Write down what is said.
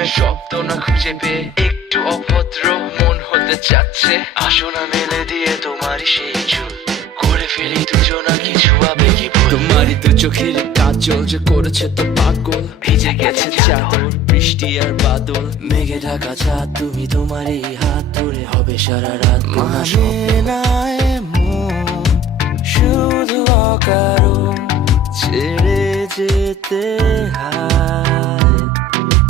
প্রেমের শব্দ না খুঁজে পেয়ে একটু অভদ্র মন হতে চাচ্ছে। আসো না মেলে দিয়ে তোমারই সেই চুল, করে ফেলি দুজনা কিছু আবেগী ভুল। তোমারই দু চোখের কাজল যে করেছে তো পাগল, ভিজে গেছে চাদর বৃষ্টি আর বাদল। মেঘে ঢাকা চাঁদ তুমি তোমারই হাত ধরে হবে সারা রাত। মানে না এমন শুধু অকারণ ছেড়ে যেতে হয়।